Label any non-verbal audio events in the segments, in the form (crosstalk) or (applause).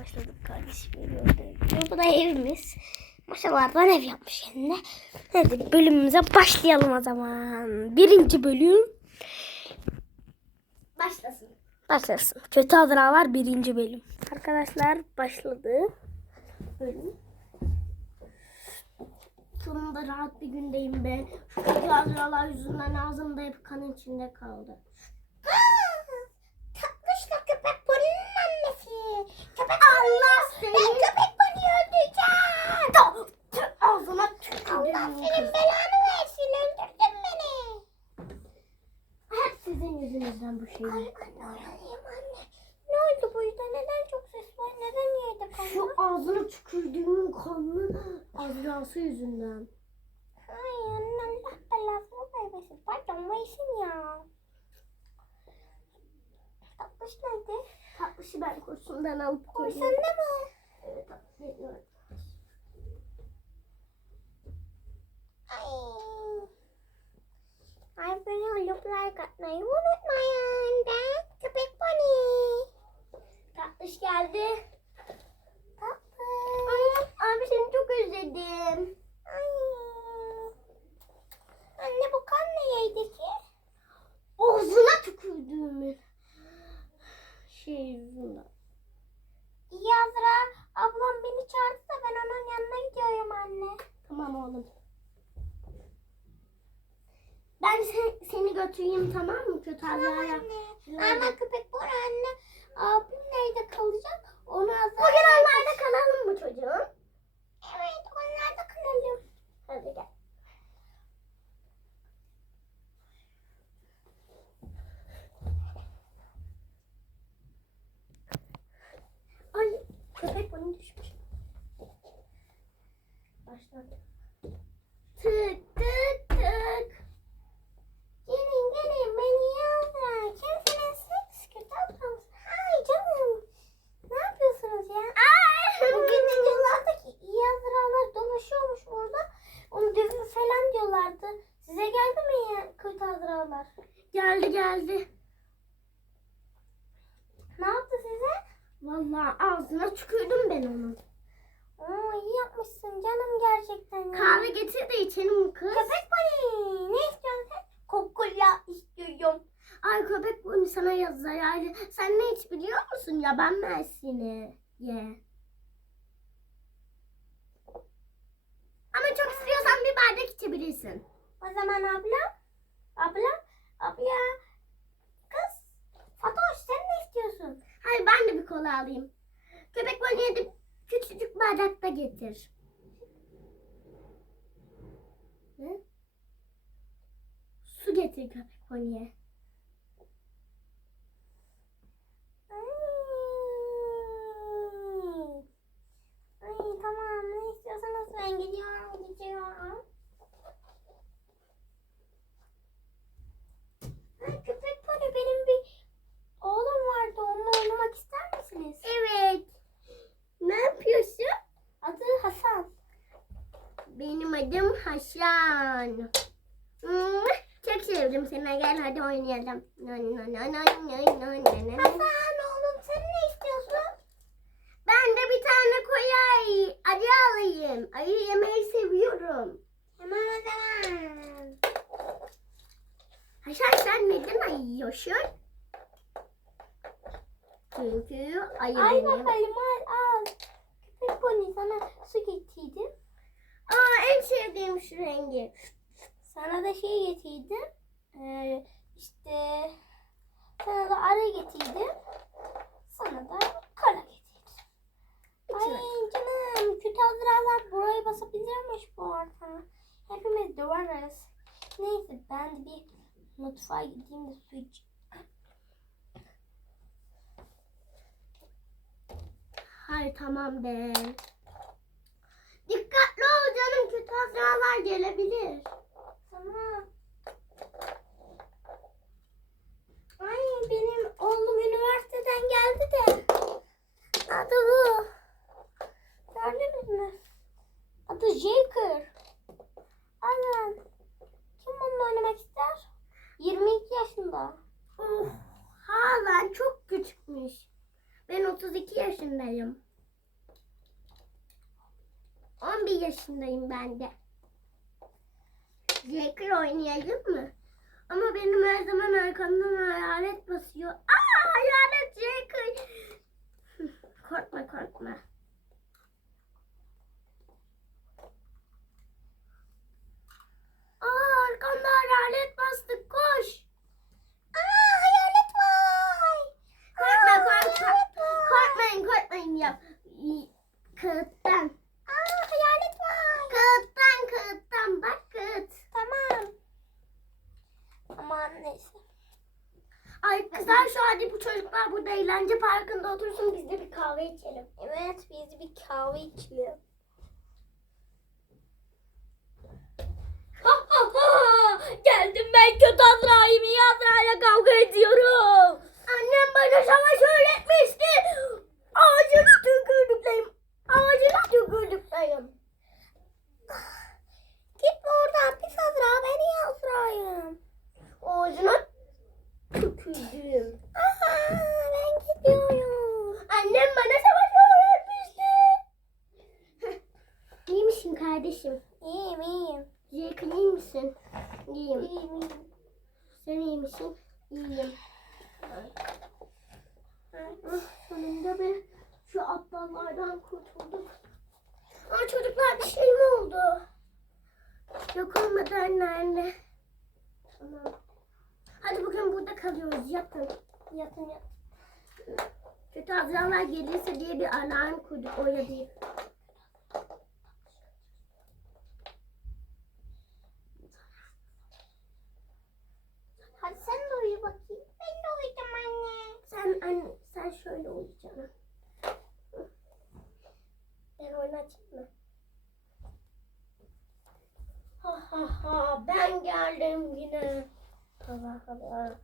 başladık kardeşim. Bu da evimiz. Maşallah'dan ev yapmış kendine. Hadi bölümümüze başlayalım o zaman. Birinci bölüm Başlasın. başlasın. Kötü hatıralar birinci bölüm. Arkadaşlar başladı. Bölüm. Sonunda rahat bir gündeyim ben. Şu kötü hatıralar yüzünden ağzımda hep kan içinde kaldı. Tatlışla köpek Poli'nin annesi. Köpek Allah seni. Ben köpek Poli'yi öldüreceğim. Ağzına tükürdüm. Allah senin belanı versin. Öldürdün beni. Hep sizin yüzünüzden bu şey. Anne uyanayım anne. Ne oldu burada? Neden çok ses var? Neden yerde kaldı? Şu ağzına tükürdüğümün kanlı azrası yüzünden. Ay anne Allah belasını vermesin. Pardon versin ya. Tatlış nerede? Tatlışı ben kurşundan alıp koydum. sende mi? Evet, bekliyorum. Ay. Abone olup like atmayı unutmayın. Ben köpek Pony. Tatlış geldi. Tatlış. Abi seni çok özledim. Ay. Anne bu kan neydi ki? Ağzına tükürdüğümün şey yüzünden. Yazra ablam beni çağırdı da ben onun yanına gidiyorum anne. Tamam oğlum. Ben se- seni götüreyim tamam mı kötü Tamam haberler? Anne. Ama köpek Bora anne. Abim nerede kalacak? Onu azar. Bugün onlarda kalalım mı çocuğum? Evet onlarda kalalım. Hadi gel. Ay köpek bana düşmüş. Başladı. Tık tık tık. Gelin gelin beni yazdılar. Kimsiniz siz? Kötü ablamsın. Ay canım. Ne yapıyorsunuz ya? Bugün de diyorlardı ki iyi yazdıralar dolaşıyormuş burada. Onu dövün falan diyorlardı. Size geldi ya hazıralar? Geldi geldi. Ne yaptı size? Vallahi ağzına tükürdüm ben onun. Oo iyi yapmışsın canım gerçekten ya. Kahve getir de içelim kız. Köpek bani. Ne istiyorsun sen? Kokola istiyorum. Ay köpek bunu sana yazar. Yani sen ne hiç biliyor musun? Yaban mersini. Ye. Ama çok istiyorsan bir bardak içebilirsin. O zaman abla. Abla. Abla. Kız. Fatoş sen ne istiyorsun? Hayır ben de bir kola alayım. Köpek balığına da küçücük bardakta getir. Ne? Su getir köpek balığına. Ay. Ay tamam ne istiyorsanız ben gidiyorum gidiyorum. Ay köpek böyle benim bir oğlum vardı onunla oynamak ister misiniz? Evet. Ne yapıyorsun? Adı Hasan. Benim Hmm, Çok sevdim seni. Gel hadi oynayalım. Hasan oğlum sen ne istiyorsun? Ben de bir tane koyu ayı, ayı alayım. Ayı yemeyi seviyorum. Hemen o zaman. Hasan sen neden ayı yiyorsun? Çünkü ayı Ay benim. bakalım al al. Köpek pony sana su getirdim. Sevdiğim şu rengi. Sana da şey getirdim. Ee, işte sana da arı getirdim. Sana da kara getirdim. Ay canım kötü hazıralar burayı basabilirmiş bu arada. Hepimiz döveriz. Neyse ben de bir mutfağa gideyim de su içeyim. Hayır tamam ben. Hatıralar gelebilir. Tamam. Ay benim oğlum üniversiteden geldi de. Adı bu. Gördünüz mü? Adı Jaker. Aynen. Kim bununla oynamak ister? 22 yaşında. Of, halen çok küçükmüş. Ben 32 yaşındayım. 11 yaşındayım ben de. Joker oynayalım mı? Ama benim her zaman arkamdan hayalet basıyor. Aa hayalet Joker. (laughs) korkma korkma. Aa arkamda hayalet bastı koş. Aa hayalet var. Korkma korkma. Korkmayın korkmayın ya. Kağıttan. Aa hayalet var. Kağıttan kağıttan bak kağıt. Tamam. Aman neyse. Ay kızlar şu hadi bu çocuklar burada eğlence parkında otursun biz de bir kahve içelim. Evet biz bir kahve içelim. Ha ha ha! Geldim ben kötü Azrail'im. İyi Azrail'le kavga ediyorum. Annem bana savaş Sonunda bir şu aptallardan kurtulduk. Aa, çocuklar bir şey mi oldu? Yok olmadı anneanne. Tamam. Hadi bugün burada kalıyoruz. Yatın. Yatın yatın. Kötü azralar gelirse diye bir alarm kurduk. Öyle değil. Hadi sen de uyu bakayım. Ben de uyudum anne. Sen anne, sen şöyle uyuyacaksın. Ben oynatayım mı? Ha ha ha ben geldim yine. Allah Allah.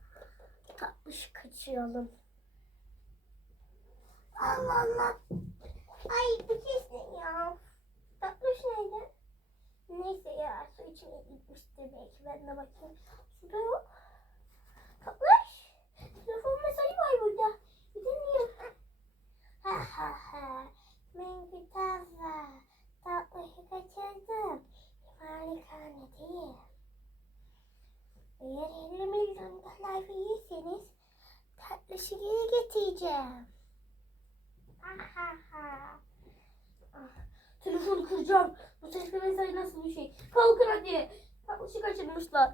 Tatlış kaçıyalım. Allah Allah. Ay bu ne ya? Tatlış neydi? Neyse ya su içmeye gitmiştir belki ben de bakayım. Suda yok. Tatlış. Telefon mesajı var burada. Getireceğim. Ha ha ha. Telefonu kıracağım. Bu sesli mesaj nasıl bir şey? Kalkın hadi. Tatlışı kaçırmışlar.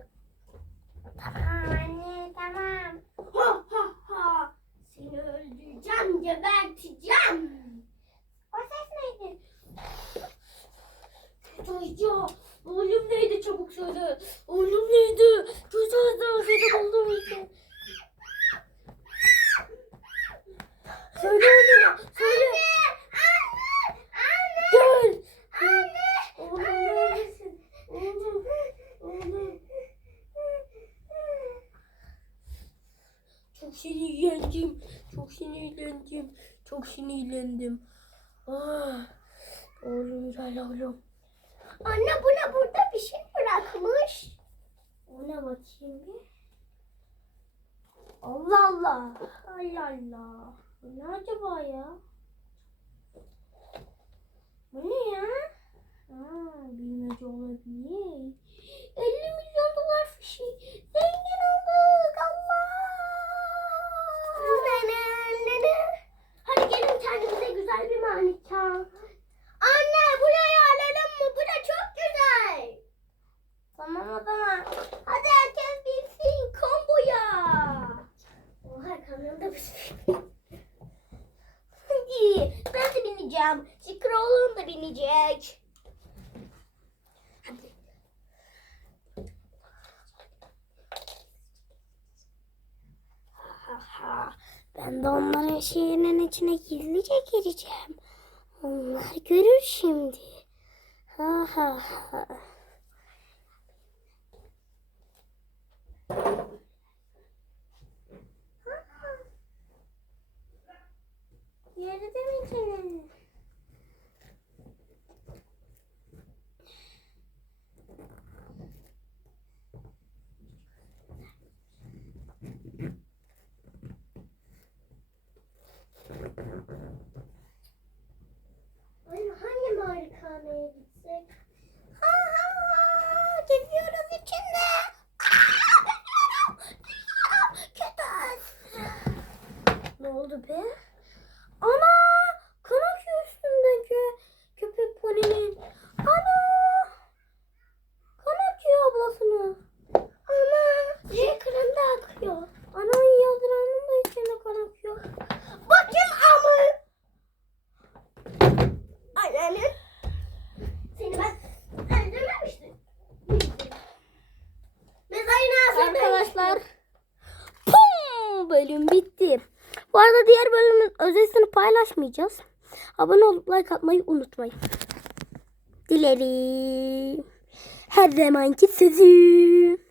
Tamam anne tamam. Ha ha ha. Seni öldüreceğim, geberteceğim. O ses neydi? Çocuğa, oğlum neydi çabuk söyle. Oğlum neydi? Çocuğa seni buldum işte. Söyle oğlum, söyle. Anne! Anne! Gel. Anne! Oğlum neredesin? Oğlum, oğlum. Çok sinirlendim. Çok sinirlendim. Sinirlendim. Ah. Oğlum güzel oğlum. Anne bu ne burada bir şey bırakmış. Ona bakayım bir. Allah Allah. Allah Allah. Bu ne acaba ya? Bu ne ya? Ha, bilmece olabilir. Kamyonda şey. Hadi ben de bineceğim. Şıkır oğlum da binecek. Ben de onların şehrinin içine gizlice gireceğim. Onlar görür şimdi. Ha ha ha. Nerede mi canım? Hangi malikaneye gitsek? Ha ha ha! Geziyoruz içinde! Aa! Ne oldu be? paylaşmayacağız. Abone olup like atmayı unutmayın. Dilerim. Her zamanki sözüm.